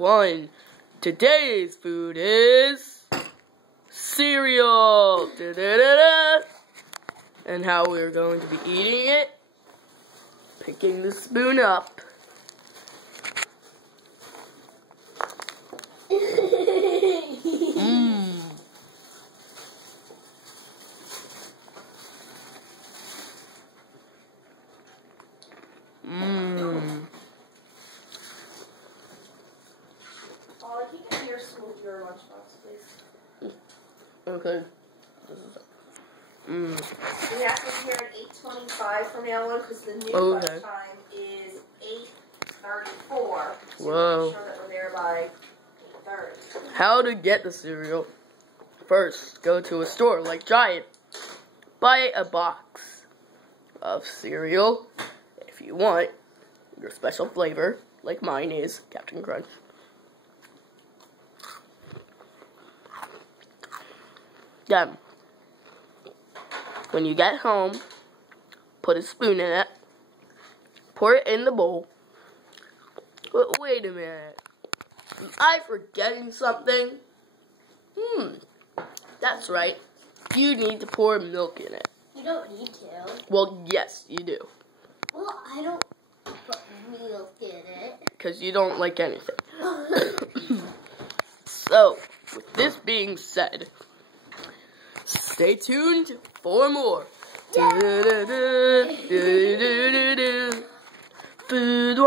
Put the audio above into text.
1. Today's food is cereal. And how we're going to be eating it. Picking the spoon up. Oh, can you get your lunchbox, please? Okay. We have to be here at 8:25 from now on because the new lunch time is 8:34. So Whoa. make sure that we're there by 8:30. How to get the cereal. First, go to a store like Giant. Buy a box of cereal if you want your special flavor, like mine is Captain Crunch. Then, when you get home, put a spoon in it, pour it in the bowl. But wait a minute, am I forgetting something? That's right. You need to pour milk in it. You don't need to. Well, yes, you do. Well, I don't put milk in it. Because you don't like anything. So, with this being said, stay tuned for more. Food